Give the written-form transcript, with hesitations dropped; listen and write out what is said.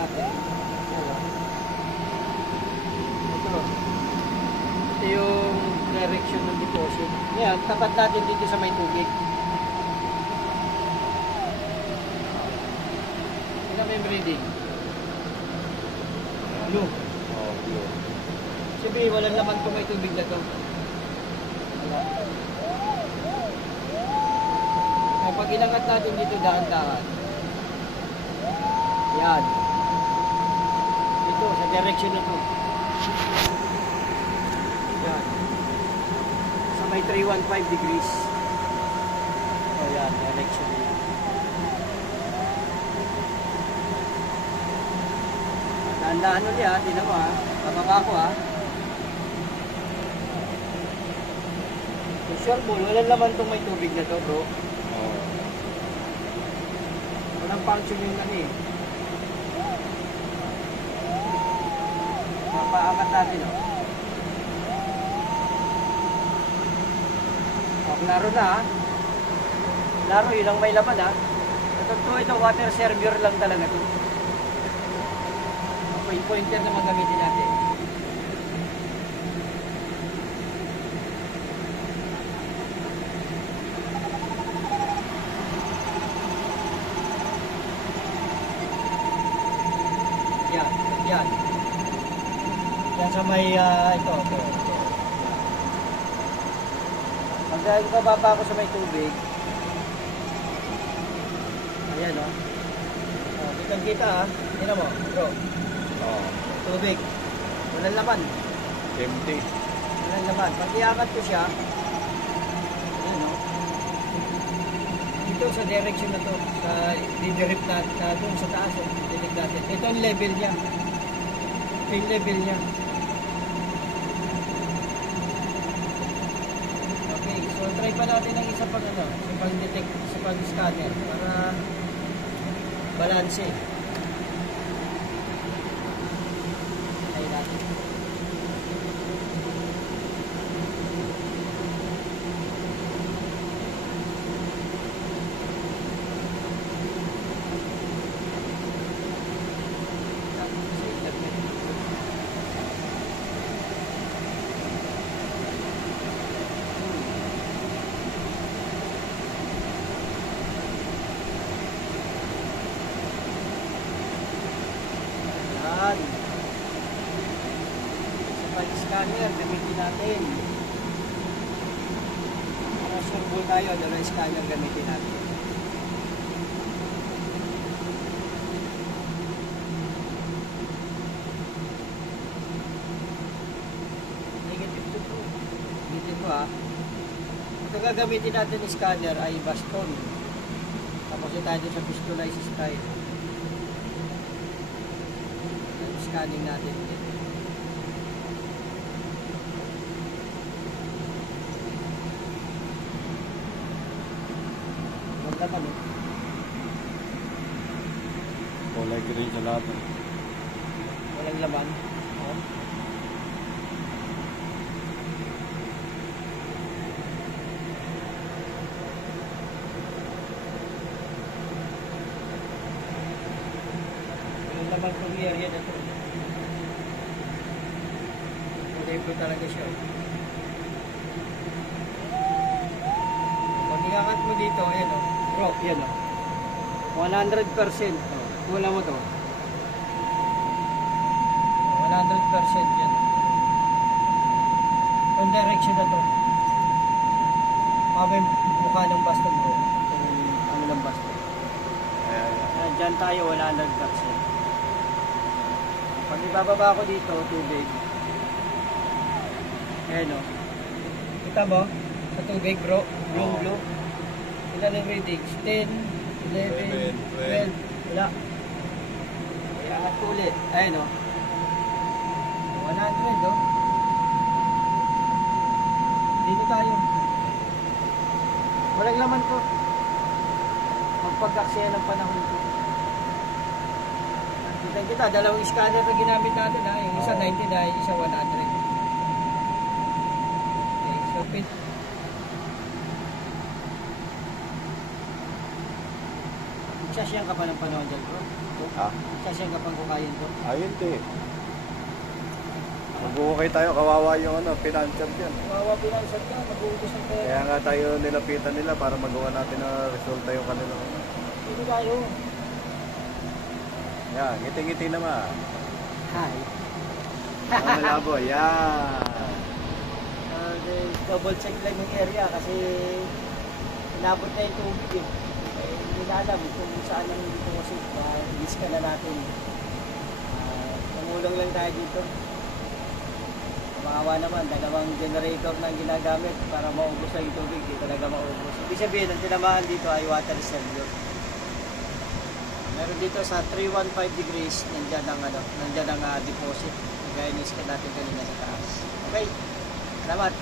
natin. Ito yung direction ng deposit. Ngayon, tapat natin dito sa may tubig. Tingnan mo yung reading. Blue. Oh, blue. Sabi, walang laman kung may tubig na to. Wala. Kapag inangat natin dito dahan-dahan. Yan. Ito, sa direction na to. Yan. Sa may 315 degrees. O yan, direction na yan. Dahan-dahan ulit ha, tinan mo ha. Bababa ko ha. Sure ball, walang laman itong may tubig na to bro. Oh. Walang function yung ano eh. Papaangat natin oh. O, klaro na ha. Klaro, yun ang may laman ha. Ito water server lang talaga ito. Yung pointer na magamitin natin. Yan. Yan sa may ito. Pag ibababa ako sa may tubig. Ayan o. Kitang kita ha. Tingnan mo bro. Oh. Tubig. Walang laman. Empty. Walang laman. Pag iangat ko siya, ayan o. Dito sa direction na to, sa didirect na doon sa taas, didirect natin. Ito ang level niya. Ito yung level niya. Okay, so try pa natin ang isa pang ano, sa pag-detect, sa pag-scanner para balance. Scanner, gamitin natin. Para surbol tayo, dalawa scanner gamitin natin. Negative to po. Gamitin ko ha. Ito gagamitin natin yung scanner ay baston. Tapos tayo sa pistolize style. Scanning natin dito. Laman eh. Kulay green sa lahat. Walang laman. Oh. Walang laman kung area na ito. Kulay ko talaga siya. Pag iangat mo dito, ayan o. Bro, yan o. 100%. Wala mo to. 100% yan. Yung direction na to. May mukha ng baston bro. Ano ng baston. Diyan tayo 100%. Pag ibababa ko dito, tubig. Ayan o. Kita mo? Sa tubig bro. Blue. Ilan ang ratings? 10, 11, 12. Wala. Kaya angat ko ulit. Ayun o. 100 o. Dito tayo. Walang laman ko. Magpagkaksaya ng panahon ko. Kita, dalawang scanner na ginamit natin ha. Yung isa 99, isa 100. Okay, so pin. Nagsasiyang ka pa ng panahon dyan, bro? Ha? Nagsasiyang ka pang kumain, bro? Ayun, di. Magbuhukay tayo, kawawa yung financial yan. Kawawa pinansan ka, mag-uubos ng pera. Kaya nga tayo nilapitan nila para magawa natin na resulta yung kanilang. Dito tayo. Yan, ngiti-ngiti naman. Hi. Mga malabo, yan. Double check lang yung area kasi inabot na yung tubig eh. Hindi na alam kung saan ang dito kasi ilis ka na natin. Tumulong lang tayo dito. Makawa naman, dalawang generator na ginagamit para maubos lang yung tubig. Di talaga maubos. Ibig sabihin, ang tinamaan dito ay water reservoir. Meron dito sa 315 degrees, nandyan ang deposit. Kagaya ng scan natin kanina sa taas. Okay, salamat.